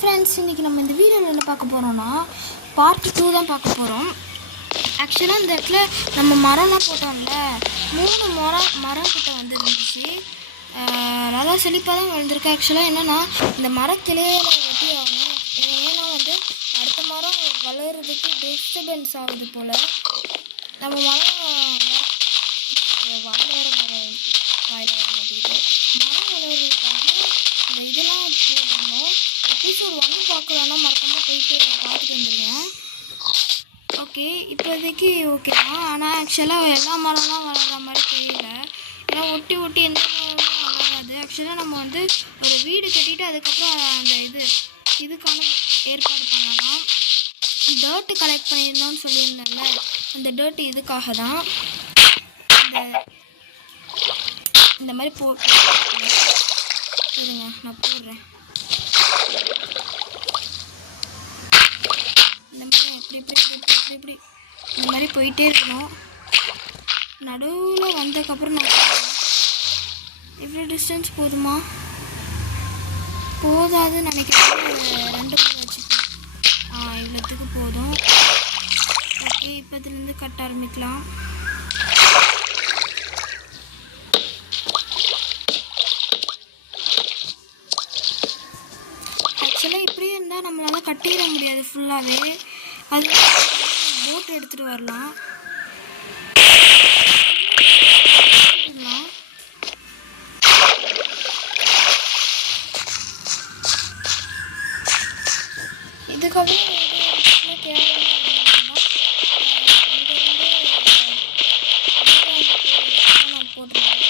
Friends, இன்றைக்கி நம்ம இந்த வீடியோவில் என்ன பார்க்க போகிறோம்னா பார்ட் 2 தான் பார்க்க போகிறோம். ஆக்சுவலாக இந்த இடத்துல நம்ம மரம்லாம் போட்டோம்ல, 3 மரம் கிட்ட வந்துருந்துச்சு. நல்லா செழிப்பாக தான் வளர்ந்துருக்கு. ஆக்சுவலாக என்னென்னா இந்த மரத்திலேயே வெட்டி ஆகணும். ஏன்னா அடுத்த மரம் வளர்கிறதுக்கு டிஸ்டர்பன்ஸ் ஆகுது போல். நம்ம மரம் வாயில வர மாட்டேங்குது. மரம் வளர்கிறதுக்காக இந்த இதெல்லாம் போடணும். எபிசோட் 1 பார்க்கலான்னா மறக்காமல் போயிட்டு பார்த்துட்டு வந்துடுவேன். ஓகே, இப்போதைக்கு ஓகே தான். ஆனால் ஆக்சுவலாக எல்லா மரம்லாம் வளர்கிற மாதிரி தெரியல. ஏன்னா ஒட்டி எந்த மரமும் வளராது. ஆக்சுவலாக நம்ம ஒரு வீடு கட்டிட்டு அதுக்கப்புறம் அந்த இதுக்கான ஏற்பாடு பண்ணலாம். டர்ட்டு கலெக்ட் பண்ணியிருந்தோம்னு சொல்லியிருந்தேன்ல, அந்த டர்ட்டு இதுக்காக தான். இந்த மாதிரி இருங்க, நான் போடுறேன். இந்த மாதிரி இப்படி இந்த மாதிரி போயிட்டே இருக்கணும். நடுவில் வந்ததுக்கப்புறம் நான் இவ்வளோ டிஸ்டன்ஸ் போதுமா? போதாதுன்னு நினைக்கிறேன். 2 பேர் வச்சுக்கலாம். இவ்வளோத்துக்கு போதும். ஓகே, இப்போ இதுலேருந்து கட்ட ஆரம்பிக்கலாம். ஆக்சுவலாக இப்படியே இருந்தால் நம்மளால் கட்டிட முடியாது ஃபுல்லாகவே. அது போட் எடுத்துகிட்டு வரலாம். இதுக்கப்புறம் நான் போட்டுருவேன்.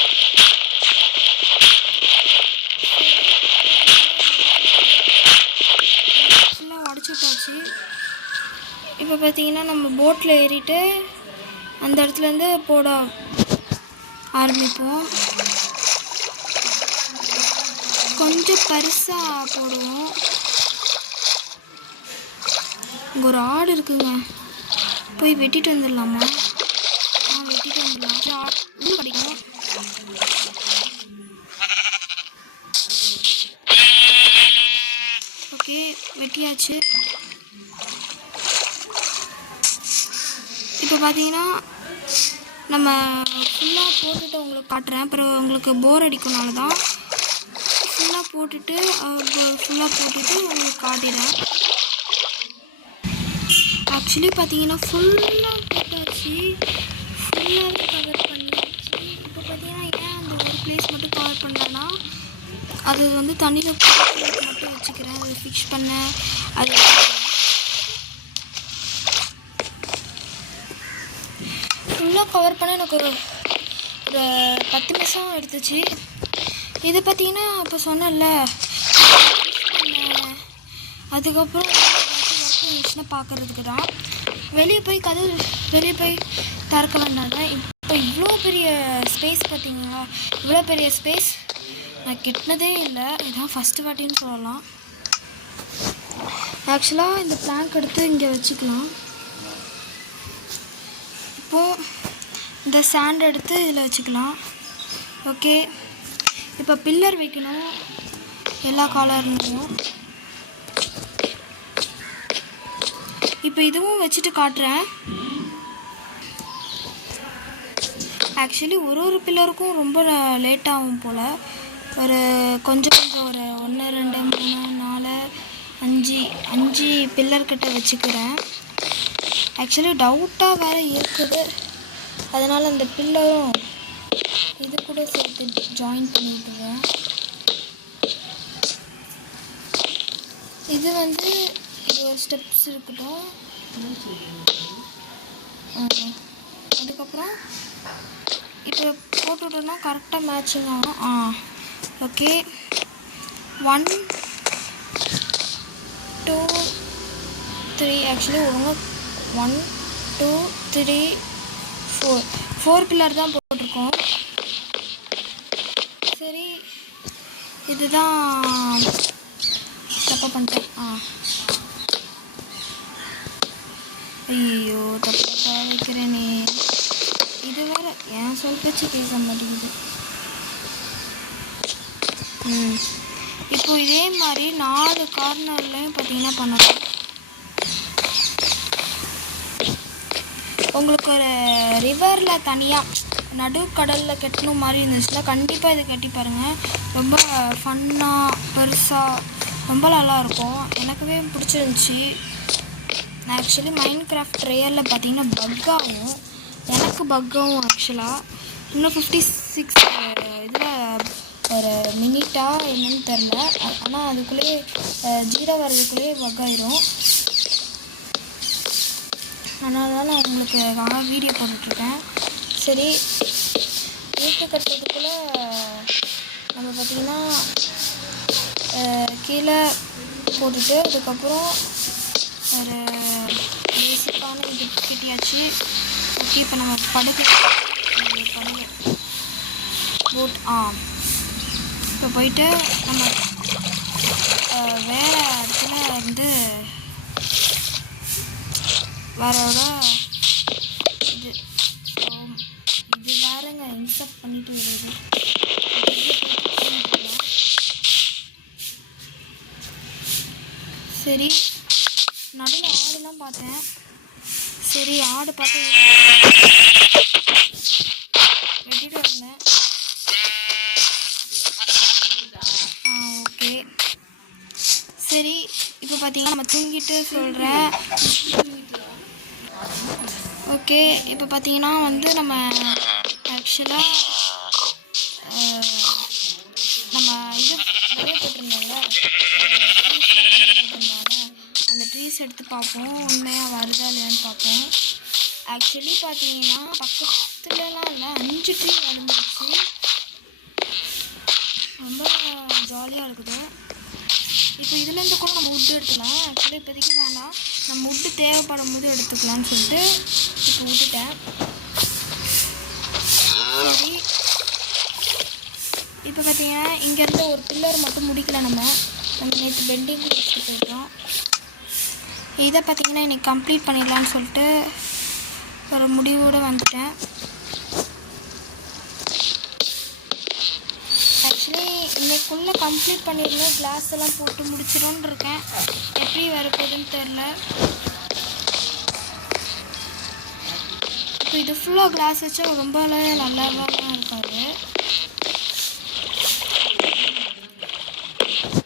உடச்சிட்டாச்சு. இப்போ பார்த்தீங்கன்னா நம்ம போட்டில் ஏறிட்டு அந்த இடத்துலேருந்து போட ஆரம்பிப்போம். கொஞ்சம் பெருசாக போடுவோம். இங்கே ஒரு ஆடு இருக்குங்க, போய் வெட்டிட்டு வந்துடலாமா? வெட்டிட்டு வந்துடலாம். ஆடு கிடைக்கும். ஓகே, வெட்டியாச்சு. இப்போ பார்த்தீங்கன்னா நம்ம ஃபுல்லாக போட்டுட்டு உங்களுக்கு காட்டுறேன். அப்புறம் உங்களுக்கு போர் அடிக்கனால தான் ஃபுல்லாக போட்டுட்டு உங்களுக்கு காட்டிடுறேன். ஆக்சுவலி பார்த்தீங்கன்னா ஃபுல்லாக போட்டாச்சு, ஃபுல்லாகவே கவர் பண்ணியாச்சு. இப்போ பார்த்தீங்கன்னா ஏன் அந்த ஒரு பிளேஸ் மட்டும் கவர் பண்ணுறேன்னா, அது தண்ணியில் மட்டும் வச்சுக்கிறேன். அதை ஃபிக்ஸ் பண்ண அது ஃபுல்லாக கவர் பண்ண எனக்கு ஒரு 10 நிமிஷம் எடுத்துச்சு. இது பார்த்தீங்கன்னா இப்போ சொன்னேன்ல, அதுக்கப்புறம் இருந்துச்சுன்னா பார்க்குறதுக்கு தான். வெளியே போய் திறக்க வேண்டாம். இப்போ இவ்வளோ பெரிய ஸ்பேஸ் பார்த்தீங்களா? இவ்வளோ பெரிய ஸ்பேஸ் நான் கெட்டினதே இல்லை. இதுதான் ஃபஸ்ட்டு வாட்டின்னு சொல்லலாம். ஆக்சுவலாக இந்த பிளாங்க் எடுத்து இங்கே வச்சுக்கலாம். இப்போது இந்த சாண்ட் எடுத்து இதில் வச்சுக்கலாம். ஓகே, இப்போ பில்லர் வைக்கணும் எல்லா காலர்லையும். இப்போ இதுவும் வச்சுட்டு காட்டுறேன். ஆக்சுவலி ஒரு பில்லருக்கும் ரொம்ப லேட் ஆகும் போல். கொஞ்சம் ஒரு 1 2 3 4 5 பில்லர்கிட்ட வச்சுக்கிறேன். ஆக்சுவலி டவுட்டாக வேறு இருக்குது. அதனால் அந்த பில்லரும் இது கூட சேர்த்து ஜாயின் பண்ணிவிடுவேன். இது ஒரு ஸ்டெப்ஸ் இருக்கட்டும். அதுக்கப்புறம் இப்போ போட்டுவிட்டோன்னா கரெக்டாக மேட்சிங் ஆகும். ஓகே, 1 2 3 ஆக்சுவலி ஒழுங்காக 1 2 3 4 பில்லர் தான் போட்டிருக்கோம். சரி, இதுதான் தப்பு பண்ணிட்டேன். ஐயோ, தப்பாக வைக்கிறேனே. இது வேறு என் சொல் பேச்சு கேட்க மாட்டேங்குது. இப்போ இதே மாதிரி 4 கார்னர்லையும் பார்த்தீங்கன்னா பண்ணலாம். உங்களுக்கு ஒரு ரிவரில் தனியாக நடுக்கடலில் கட்டணும் மாதிரி இருந்துச்சுன்னா கண்டிப்பாக இது கட்டி பாருங்கள். ரொம்ப ஃபன்னாக பெருசாக ரொம்ப நல்லாயிருக்கும். எனக்குவே பிடிச்சிருந்துச்சி. நான் ஆக்சுவலி மைண்ட் கிராஃப்ட் ட்ரையரில் பார்த்தீங்கன்னா பக்காகும், எனக்கு பக்காகும் ஆக்சுவலாக. இன்னும் 56 இதில் ஒரு மினிட்டாக என்னன்னு தெரில. ஆனால் அதுக்குள்ளேயே 0 வர்றதுக்குள்ளேயே பக்காயிரும். அதனால தான் நான் உங்களுக்கு வீடியோ போட்டுட்ருக்கேன். சரி, வீட்டு கட்டுறதுக்குள்ளே நம்ம பார்த்திங்கன்னா கீழே போட்டுட்டு அதுக்கப்புறம் ஒரு பேசிக்கான இது கிட்டியாச்சு. ஓகே, இப்போ நம்ம படகு போட் இப்போ போயிட்டு நம்ம வேறு இடத்துல வந்து வேறோட இது வேறுங்க இன்சர்ட் பண்ணிட்டு வருது. சரி, நடுவில் ஆடுலாம் பார்த்தேன். சரி, ஆடு பார்த்து வெட்டிட்டு வந்தேன். ஓகே, சரி, இப்போ பார்த்தீங்கன்னா நம்ம தூங்கிட்டு சொல்கிறேன். ஓகே, இப்போ பார்த்தீங்கன்னா வந்து நம்ம ஆக்சுவலாக நம்ம இது நிறைய போட்டிருந்தோம்ல, அந்த ட்ரீஸ் எடுத்து பார்ப்போம் உண்மையாக வருதா இல்லையான்னு பார்ப்போம். ஆக்சுவலி பார்த்தீங்கன்னா பக்கத்துலலாம் இல்லை, 5 ட்ரீ வளர்ந்துருச்சு. ரொம்ப ஜாலியாக இருக்குது. இப்போ இதுலேருந்து கூட நம்ம உட்டு எடுத்துக்கலாம். ஆக்சுவலி இப்போதைக்கு வேண்டாம், நம்ம உட்டு தேவைப்படும் போது எடுத்துக்கலான்னு சொல்லிட்டு இப்போ விட்டுட்டேன். சரி, இப்போ பார்த்தீங்கன்னா இங்கேருந்து ஒரு பில்லர் மட்டும் முடிக்கல. நம்ம நேற்று பெண்டிங் வச்சுட்டு போயிட்டோம். இதை பார்த்தீங்கன்னா இன்றைக்கி கம்ப்ளீட் பண்ணிடலான்னு சொல்லிட்டு ஒரு முடிவோடு வந்துட்டேன். ஆக்சுவலி இன்னைக்குள்ளே கம்ப்ளீட் பண்ணிடணும், கிளாஸ் எல்லாம் போட்டு முடிச்சிடும்னு இருக்கேன். எப்படி வரப்போகுதுன்னு தெரில. இப்போ இது ஃபுல்லாக கிளாஸ் வச்சா ரொம்ப நல்லாவா தான் இருக்காது.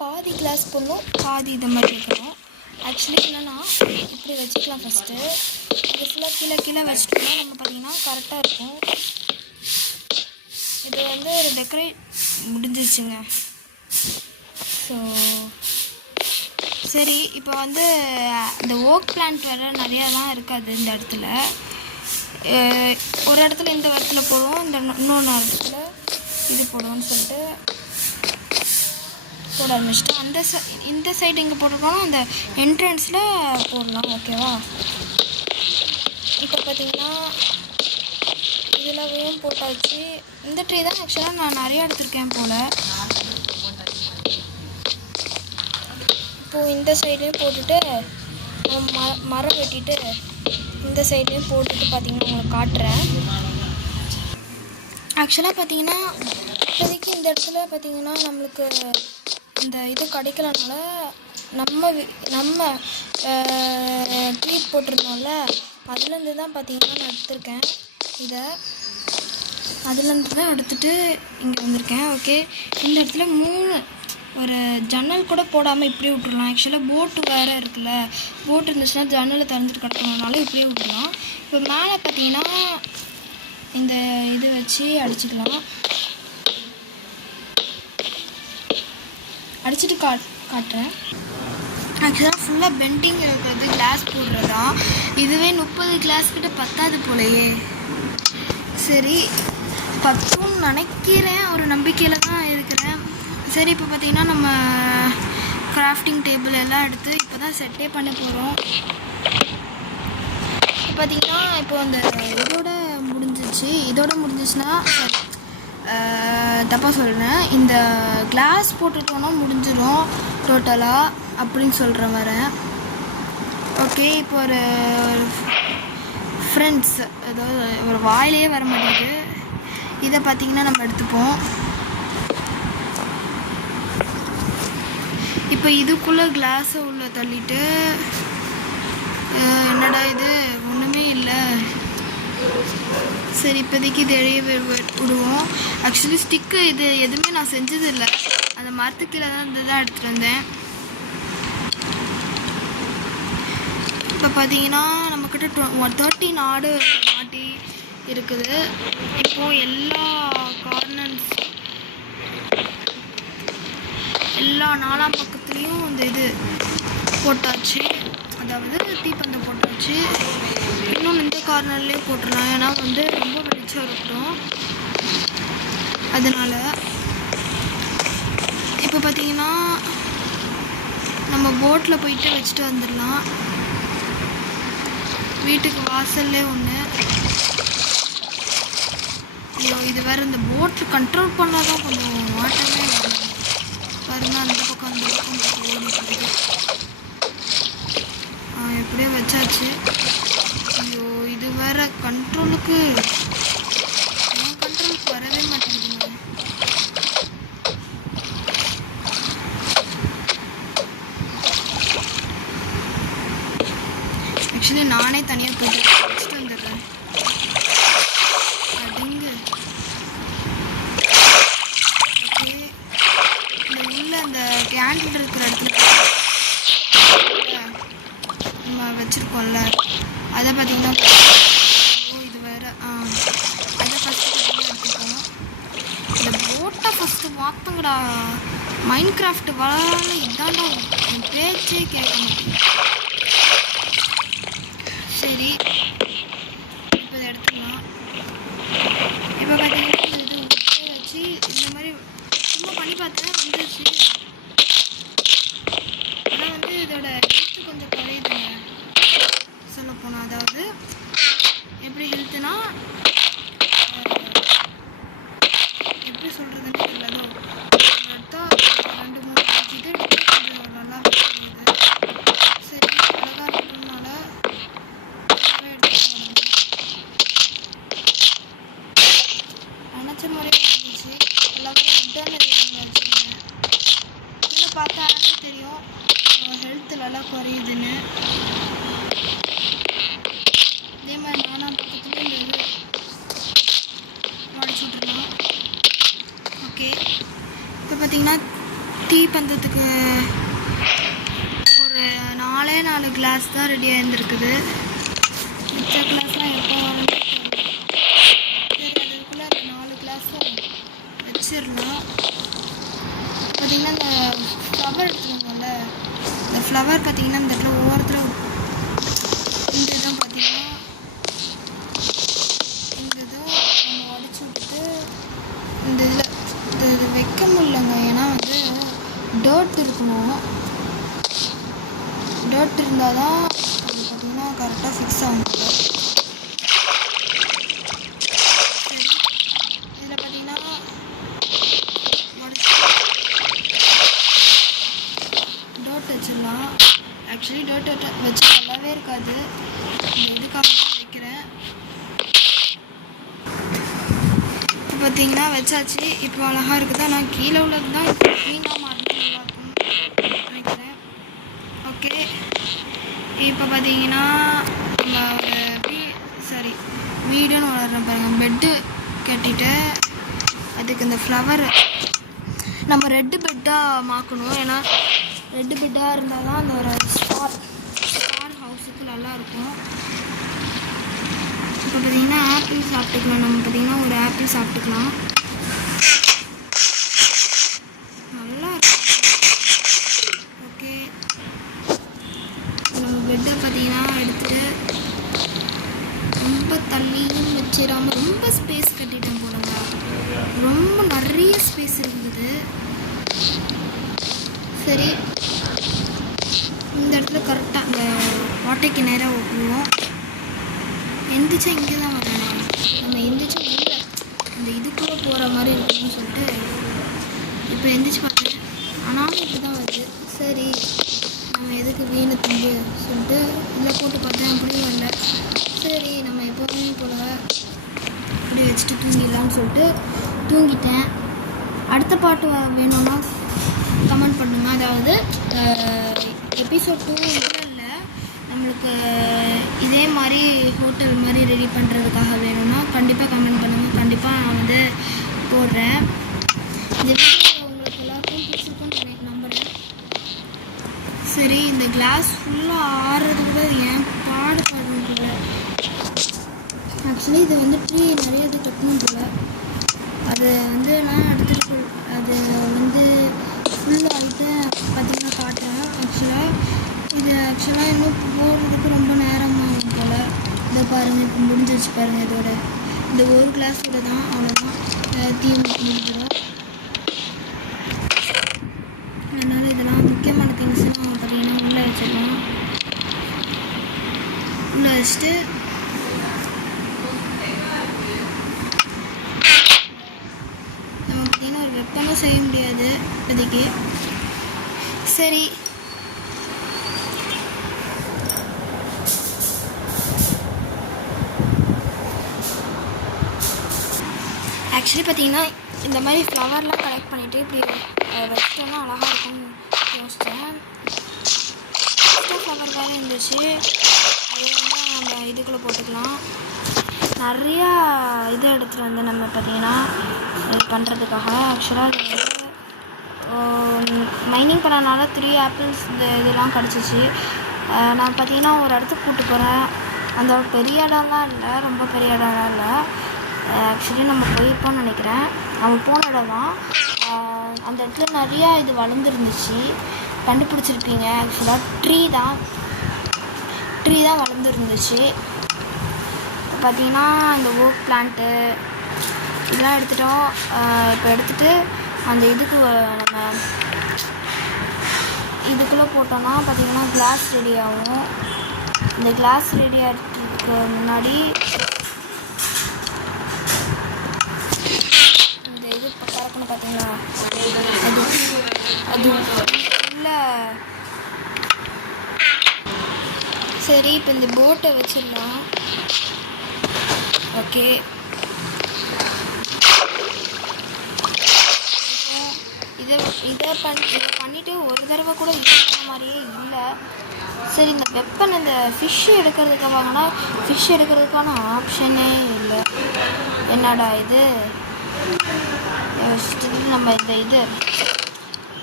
பாதி கிளாஸ் போடணும், பாதி இது மாதிரி வைக்கணும். ஆக்சுவலி என்னென்னா இப்படி வச்சுக்கலாம். ஃபஸ்ட்டு இது ஃபுல்லாக கீழே வச்சுட்டோம்னா நம்ம பார்த்திங்கன்னா கரெக்டாக இருக்கும். இது வந்து ஒரு டெக்கரேட் முடிஞ்சிச்சுங்க. ஸோ சரி, இப்போ வந்து இந்த ஓக் பிளான்ட் வேறு நிறையாலாம் இருக்காது இந்த இடத்துல. ஒரு இடத்துல இந்த இடத்துல போடுவோம், இன்னொன்று இடத்துல இது போடுவோம்னு சொல்லிட்டு போட ஆரம்பிச்சிட்டோம். இந்த சைடு இங்கே போட்டிருக்கோம், அந்த என்ட்ரன்ஸில் போடலாம். ஓகேவா? இப்போ பார்த்தீங்கன்னா இதெல்லாம் போட்டாச்சு. இந்த ட்ரீ தான் ஆக்சுவலாக நான் நிறைய எடுத்திருக்கேன் போல். இப்போது இந்த சைட்லேயும் போட்டுட்டு மரம் வெட்டிட்டு இந்த சைட்லேயும் போட்டுட்டு பார்த்தீங்கன்னா உங்களுக்கு காட்டுறேன். ஆக்சுவலாக பார்த்தீங்கன்னா இப்போதைக்கு இந்த இடத்துல பார்த்தீங்கன்னா நம்மளுக்கு இந்த இது கிடைக்கலனால நம்ம ட்ரீட் போட்டிருந்தோம்ல, அதுலேருந்து தான் பார்த்தீங்கன்னா நான் எடுத்திருக்கேன். இதை அதுலேருந்து தான் எடுத்துகிட்டு இங்கே வந்திருக்கேன். ஓகே, இந்த இடத்துல 3 ஒரு ஜன்னல் கூட போடாமல் இப்படியே விட்டுடலாம். ஆக்சுவலாக போட்டு வேறு இருக்குல்ல, போட்டு இருந்துச்சுன்னா ஜன்னலை திறந்துட்டு கிடக்கணுனால இப்படியே விட்டுடலாம். இப்போ மேலே பார்த்தீங்கன்னா இந்த இது வச்சு அடிச்சுக்கலாம். அடிச்சுட்டு காட்டுறேன். ஆக்சுவலாக ஃபுல்லாக பெண்டிங் இருக்கிறது, கிளாஸ் போடுறதா. இதுவே 30 கிளாஸ் கிட்ட பத்தாது போலையே. சரி, பத்தும்னு நினைக்கிறேன், ஒரு நம்பிக்கையில் தான் இருக்கிறேன். சரி, இப்போ பார்த்திங்கன்னா நம்ம கிராஃப்டிங் டேபிள் எல்லாம் எடுத்து இப்போ தான் செட்டே பண்ண போகிறோம். இப்போ பார்த்திங்கன்னா இப்போ அந்த இதோட முடிஞ்சிச்சுன்னா தப்பாக சொல்கிறேன், இந்த கிளாஸ் போட்டுட்டோன்னா முடிஞ்சிடும் டோட்டலாக அப்படின்னு சொல்கிறேன் வரேன். ஓகே, இப்போ ஒரு ஃப்ரெண்ட்ஸ் ஏதாவது ஒரு வாயிலே வர மாட்டேங்குது. இதை பார்த்திங்கன்னா நம்ம எடுத்துப்போம். இப்போ இதுக்குள்ளே கிளாஸை உள்ளே தள்ளிட்டு என்னடா இது ஒன்றுமே இல்லை. சரி இப்போதைக்கு இது எழிய விடுவோம். ஆக்சுவலி ஸ்டிக்கு இது எதுவுமே நான் செஞ்சது இல்லை. அந்த மரத்துக்கீழே தான் இந்த தான் எடுத்துகிட்டு வந்தேன். இப்போ பார்த்தீங்கன்னா நம்மக்கிட்ட 13 ஆடு மாட்டி இருக்குது. இப்போது எல்லா கார்னர்ஸ் எல்லா 4 பக்கத்துலேயும் இந்த இது போட்டாச்சு, அதாவது தீப்பந்தம் போட்டாச்சு. இன்னும் இந்த கார்னர்லேயே போட்டுடலாம், ஏன்னா வந்து ரொம்ப வெளிச்சம் இருக்கட்டும். அதனால் இப்போ பார்த்தீங்கன்னா நம்ம போட்டில் போயிட்டு வச்சுட்டு வந்துடலாம். வீட்டுக்கு வாசல்லே ஒன்று. ஐயோ இது வேறு இந்த போட்டு கண்ட்ரோல் பண்ணால் தான் கொஞ்சம் வாட்டமே வரும். பாருங்க அந்த பக்கம் ஓடிட்டு எப்படியோ வச்சாச்சு. ஐயோ இது வேற கண்ட்ரோலுக்கு வரவே மாட்டேங்குதுங்க. ஆக்சுவலி நானே தனியாக போயிட்டு வச்சுட்டு வந்துடுறேன். அப்படிங்க ஓகே. இந்த உள்ள அந்த கேண்டில் இருக்கிற இடத்துல நம்ம வச்சுருக்கோம்ல, அதை பார்த்தீங்கன்னா இது வேறு அதை ஃபஸ்ட்டு எடுத்துப்போம். இந்த போட்டை ஃபஸ்ட்டு வாத்துங்கடா. மைண்ட் கிராஃப்ட் வளர இதாண்டா என் பேச்சே கேட்க மாட்டேன். சரி இப்போ இதை எடுத்துக்கலாம். இப்போ பார்த்தீங்கன்னா இது உப்பை வச்சு இந்த மாதிரி சும்மா பண்ணி பார்த்தேன், வந்துருச்சு. ஆனால் வந்து இதோட ஹெல்த்து கொஞ்சம் குறையுதுங்க சொல்லப்போனால். அதாவது எப்படி ஹெல்த்துனா எப்படி சொல்கிறதுன்னு தெரியல. எடுத்தால் 2-3 இது கொஞ்சம் நல்லா இருக்குது. சரி அழகாக இருக்கிறதுனால நினச்ச முறையே இருந்துச்சு. எல்லாமே உட்டான வச்சுருந்தேன். கீழே பார்த்தாலே தெரியும் ஹெல்த்து நல்லா குறையுதுன்னு. இதே மாதிரி நானும் பக்கத்துலேயும் இந்த இது உடச்சி விட்டுருலாம். ஓகே இப்போ பார்த்தீங்கன்னா தீப்பந்தத்துக்கு ஒரு 4 கிளாஸ் தான் ரெடியாக இருந்திருக்குது. மிச்ச கிளாஸ்லாம் எப்போ வரணும். சரி அதுக்குள்ளே 4 கிளாஸும் வச்சிடலாம். பார்த்திங்கன்னா இந்த ஃப்ளவர் எடுத்துருவோம்ல, இந்த ஃப்ளவர் பார்த்திங்கன்னா இந்த இடத்துல ஒவ்வொருத்தரும் இந்த இதுவும் பார்த்திங்கன்னா இந்த இதுவும் நம்ம உடச்சி விட்டு இந்த இதில் இது வைக்க முடியலங்க. ஏன்னா வந்து டர்ட் இருக்கணும். டர்ட் இருந்தால் தான் அது பார்த்திங்கன்னா கரெக்டாக ஃபிக்ஸ் ஆகும். சரி இதில் பார்த்திங்கன்னா டர்ட் வச்சிடலாம். ஆக்சுவலி டர்ட் வச்சு நல்லாவே இருக்காது, இதுக்காக தான் வைக்கிறேன். இப்போ பார்த்தீங்கன்னா வச்சாச்சு. இப்போ அழகாக இருக்குது. ஆனால் கீழே உள்ளது தான் இப்போ க்ளீனாக மாறினா நல்லாயிருக்கும்னு நினைக்கிறேன். ஓகே இப்போ பார்த்தீங்கன்னா நம்ம வீடுன்னு வளர்றேன் பாருங்கள். பெட்டு கட்டிட்டு அதுக்கு இந்த ஃப்ளவர் நம்ம ரெட்டு பெட்டாக மாற்றணும். ஏன்னா ரெட்டு பெட்டாக இருந்தால் தான் அந்த ஒரு ஸ்டார் ஹவுஸுக்கு நல்லாயிருக்கும். இப்போ பார்த்தீங்கன்னா ஆப்பிள் சாப்பிட்டுக்கலாம். நம்ம பார்த்தீங்கன்னா ஒரு ஆப்பிள் சாப்பிட்டுக்கலாம். நல்லா ஓகே நம்ம பெட்டை பார்த்தீங்கன்னா எடுத்துகிட்டு ரொம்ப தள்ளியும் வச்சிடாமல் ரொம்ப ஸ்பேஸ் கட்டிட்டேன் போலங்க. ரொம்ப நிறைய ஸ்பேஸ் இருக்குது. சரி இந்த இடத்துல கரெக்டாக அந்த வாட்டைக்கு நேராக ஓட்டுவோம். எந்திரிச்சா இங்கே தான் வரணும். நம்ம எந்திரிச்சா இல்லை அந்த இதுக்குள்ளே போகிற மாதிரி இருக்குன்னு சொல்லிட்டு இப்போ எந்திரிச்சு பார்த்தேன். ஆனாலும் இப்படி தான் வருது. சரி நம்ம எதுக்கு வீணை துண்டு சொல்லிட்டு இல்லை போட்டு பார்த்தேன். அப்படியும் இல்லை. சரி நம்ம எப்போதுமே போல இப்படி வச்சுட்டு தூங்கிடலாம்னு சொல்லிட்டு தூங்கிட்டேன். அடுத்த பாட்டு வேணும்னா கமெண்ட் பண்ணுங்க. அதாவது எபிசோட் 2 இதில் இல்லை, நம்மளுக்கு இதே மாதிரி ஹோட்டல் மாதிரி ரெடி பண்ணுறதுக்காக வேணும்னா கண்டிப்பாக கமெண்ட் பண்ணுங்கள். கண்டிப்பாக நான் வந்து போடுறேன். இந்த வீடியோ உங்களுக்கு எல்லாருக்கும் பிடிச்சிருக்குன்னு எனக்கு நம்புகிறேன். சரி, இந்த கிளாஸ் ஃபுல்லாக ஆறுறது கூட ஏன் பாடுபடுறதில்ல. ஆக்சுவலி இது வந்து ட்ரீ நிறைய இது கட்டணும்ல, அது வந்து நான் எடுத்துகிட்டு அது வந்து ஃபுல்லாகிட்டு பார்த்திங்கன்னா காட்டுறேன். ஆக்சுவலாக இன்னும் போடுறதுக்கு ரொம்ப நேரமாகும் போல். இதை பாருங்கள், இப்போ முடிஞ்சிருச்சு பாருங்கள். இதோட இந்த ஒரு கிளாஸோட தான், அவ்வளோதான், எல்லாத்தையும் முடிஞ்சிடும். அதனால் இதெல்லாம் முக்கியமான திங்ஸ்லாம் பார்த்திங்கன்னா உள்ளே வச்சிடலாம். உள்ளே வச்சுட்டு நம்ம பார்த்திங்கன்னா ஒரு வெப்பனும் செய்ய முடியாது இப்போதைக்கு. சரி, ஆக்சுவலி பார்த்திங்கன்னா இந்த மாதிரி ஃப்ளவர்லாம் கலெக்ட் பண்ணிவிட்டு இப்படி வச்சிட்டோன்னா அழகாக இருக்கும்னு யோசித்தேன். ஃப்ளவர் வேறு இருந்துச்சு, அது வந்து நம்ம இதுக்குள்ளே போட்டுக்கலாம். நிறையா இது எடுத்துகிட்டு வந்து நம்ம பார்த்திங்கன்னா இது பண்ணுறதுக்காக. ஆக்சுவலாக அது வந்து மைனிங் பண்ணனால 3 ஆப்பிள்ஸ் இதெல்லாம் கிடச்சிச்சு. நான் பார்த்திங்கன்னா ஒரு இடத்துக்கு கூப்பிட்டு போகிறேன். அந்த பெரிய இடம்லாம் இல்லை, ரொம்ப பெரிய இடம்லாம் இல்லை. ஆக்சுவலி நம்ம போயிருப்போம்னு நினைக்கிறேன். நம்ம போன இடம் தான். அந்த இடத்துல நிறையா இது வளர்ந்துருந்துச்சு, கண்டுபிடிச்சிருப்பீங்க. ஆக்சுவலாக ட்ரீ தான் வளர்ந்துருந்துச்சு. பார்த்திங்கன்னா இந்த ஓக் பிளான்ட்டு இதெல்லாம் எடுத்துட்டோம். இப்போ எடுத்துகிட்டு அந்த இதுக்கு நம்ம இதுக்குள்ளே போட்டோன்னா பார்த்திங்கன்னா கிளாஸ் ரெடி ஆகும். இந்த கிளாஸ் ரெடி ஆகிறதுக்கு முன்னாடி இந்த இது பறக்கணும் பார்த்தீங்களா, அது உள்ள. சரி, இப்போ இந்த போட்டை வச்சிடலாம். ஓகே, இதை பண்ணிவிட்டு ஒரு தடவை கூட இருக்கிற மாதிரியே இல்லை. சரி, இந்த வெப்பன் இந்த ஃபிஷ் எடுக்கிறதுக்கு வாங்கினா ஃபிஷ் எடுக்கிறதுக்கான ஆப்ஷனே இல்லை. என்னடா இது, நம்ம இந்த இது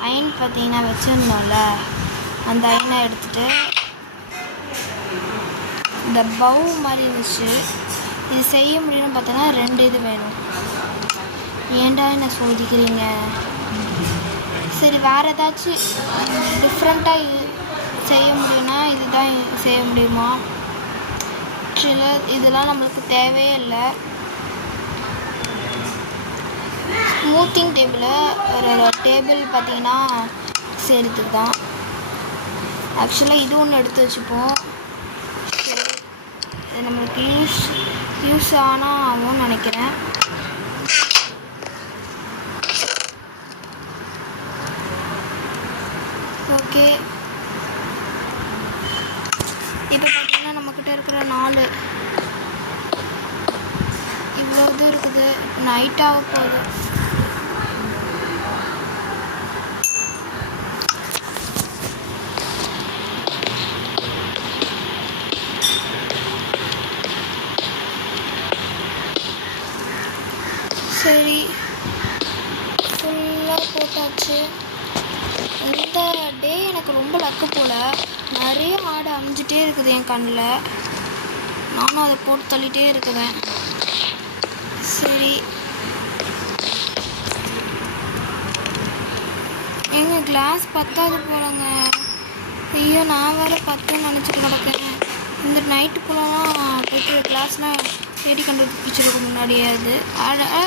அயன் பார்த்திங்கன்னா வச்சுருந்தோம்ல, அந்த அயனை எடுத்துகிட்டு இந்த பவு மாதிரி இருந்துச்சு. இது செய்ய முடியும்னு பார்த்தோன்னா 2 இது வேணும். ஏன்டா என்ன சோதிக்கிறீங்க? சரி, வேறு ஏதாச்சும் டிஃப்ரெண்ட்டாக செய்ய முடியும்னா இதுதான் செய்ய முடியுமா? சில இதெல்லாம் நம்மளுக்கு தேவையே இல்லை. ஸ்மூத்திங் ஒரு டேபிள் பார்த்திங்கன்னா செய்கிறதுக்கு தான். ஆக்சுவலாக இது ஒன்று எடுத்து வச்சுப்போம். இது நம்மளுக்கு யூஸ் ஆனால் ஆகும்னு நினைக்கிறேன். ஓகே, இப்போ பார்த்திங்கன்னா நம்மக்கிட்ட இருக்கிற 4 இவ்வளோ இது இருக்குது. நைட்டாக போகுது. சரி, ஃபுல்லாக போட்டாச்சு. இந்த டே எனக்கு ரொம்ப லக்கு போல். நிறைய ஆடு அழிஞ்சிட்டே இருக்குது என் கண்ணில். நானும் அதை போட்டு தள்ளிகிட்டே இருக்குவேன். சரி, எங்கள் கிளாஸ் பத்தாது போலங்க. ஐயோ, நான் வேறு 10 நினச்சிட்டு கிடக்கிறேன். இந்த நைட்டு போலலாம் போய்ட்டு கிளாஸ்லாம் தேடி கண்டுபிடிச்சிருக்க முன்னாடியே. அது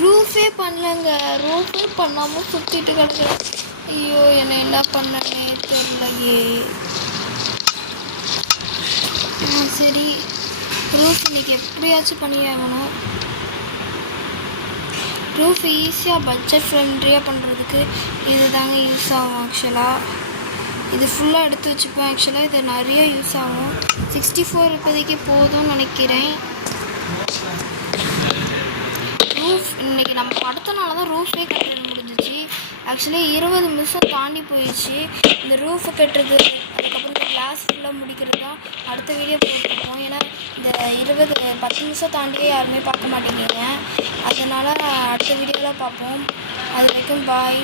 ரூஃபே பண்ணலங்க. ரூஃபே பண்ணாமல் சுற்றிட்டு கிடக்கிறேன். ஐயோ, என்ன பண்ணனே தெரியலையே. சரி, ரூஃப் இன்னைக்கு எப்படியாச்சும் பண்ணியாகணும். ரூஃப் ஈஸியாக பட்ஜெட் ஃப்ரெண்ட்லியாக பண்ணுறதுக்கு இது தாங்க யூஸ் ஆகும். ஆக்சுவலாக இது ஃபுல்லாக எடுத்து வச்சுப்பேன். ஆக்சுவலாக இது நிறைய யூஸ் ஆகும். 64 இப்போதைக்கு போதும்னு நினைக்கிறேன். ரூஃப் இன்றைக்கி நம்ம படுத்தனால தான் ரூஃபே கட்டுறது முடிஞ்சிச்சு. ஆக்சுவலி 20 நிமிஷம் தாண்டி போயிடுச்சு. இந்த ரூஃபை கட்டுறது, அதுக்கு ஃபுல்லாக முடிக்கிறது தான் அடுத்த வீடியோ போட்டிருக்கோம். ஏன்னா இந்த 10 நிமிஷம் தாண்டியே யாருமே பார்க்க மாட்டேங்கிறீங்க. அதனால் அடுத்த வீடியோவில் பார்ப்போம். அது வரைக்கும் பாய்.